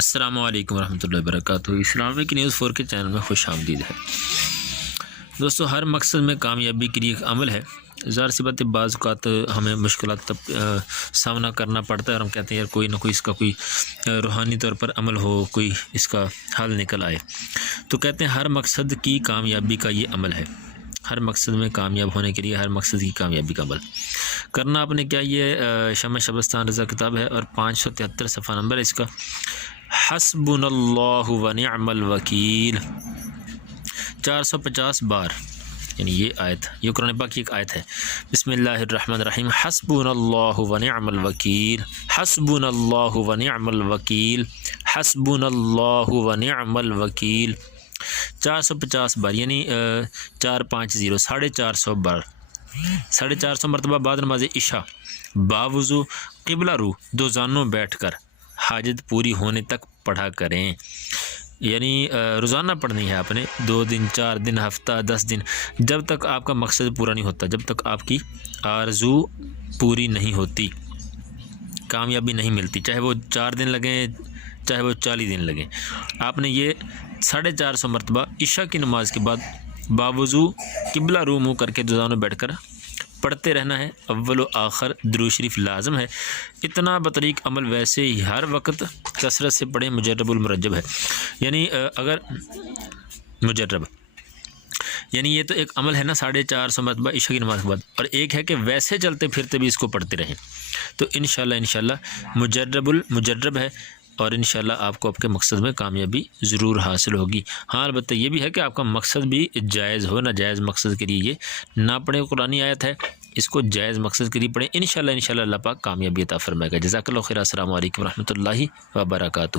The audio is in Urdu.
السلام علیکم ورحمۃ اللہ وبرکاتہ۔ اسلامک نیوز 4 کے چینل میں خوش آمدید ہے۔ دوستو، ہر مقصد میں کامیابی کے لیے ایک عمل ہے۔ ظاہر سی بات ہے، بعض اوقات ہمیں مشکلات سامنا کرنا پڑتا ہے اور ہم کہتے ہیں یار کوئی نہ کوئی اس کا کوئی روحانی طور پر عمل ہو، کوئی اس کا حل نکل آئے۔ تو کہتے ہیں ہر مقصد کی کامیابی کا یہ عمل ہے۔ ہر مقصد میں کامیاب ہونے کے لیے ہر مقصد کی کامیابی کا عمل کرنا آپ نے کیا، یہ شمع شبستان رضا کتاب ہے اور 573 صفحہ نمبر ہے اس کا۔ حسبنا اللہ ونعم الوکیل 450 بار، یعنی یہ آیت، یہ قرآن پاک کی ایک آیت ہے۔ بسم اللہ الرحمن الرحیم۔ حسبنا اللہ ونعم الوکیل، حسبنا اللہ ونعم الوکیل، حسبنا اللہ ونعم الوکیل 450 بار، یعنی 450 450 بار، 450 مرتبہ بعد نماز عشاء باوضو قبلہ رو دو زانوں بیٹھ کر حاجت پوری ہونے تک پڑھا کریں۔ یعنی روزانہ پڑھنی ہے آپ نے، 2 دن 4 دن ہفتہ 10 دن، جب تک آپ کا مقصد پورا نہیں ہوتا، جب تک آپ کی آرزو پوری نہیں ہوتی، کامیابی نہیں ملتی، چاہے وہ 4 دن لگیں چاہے وہ 40 دن لگیں۔ آپ نے یہ 450 مرتبہ عشاء کی نماز کے بعد باوضو قبلہ رو منہ کر کے دو زانوں بیٹھ کر پڑھتے رہنا ہے۔ اول و آخر درود شریف لازم ہے۔ اتنا بطریق عمل ویسے ہی ہر وقت کثرت سے پڑھیں، مجرب المرجب ہے، یعنی اگر مجرب، یعنی یہ تو ایک عمل ہے نا 450 مرتبہ عشاء کی نماز کے بعد، اور ایک ہے کہ ویسے چلتے پھرتے بھی اس کو پڑھتے رہیں، تو انشاءاللہ مجرب ہے، اور انشاءاللہ آپ کو آپ کے مقصد میں کامیابی ضرور حاصل ہوگی۔ ہاں البتہ یہ بھی ہے کہ آپ کا مقصد بھی جائز ہو، ناجائز مقصد کے لیے یہ نہ پڑھیں۔ قرآنی آیت ہے، اس کو جائز مقصد کے لیے پڑھیں، انشاءاللہ اللہ پاک کامیابی عطا فرمائے گا۔ جزاک اللہ خیر۔ السلام علیکم ورحمۃ اللہ وبرکاتہ۔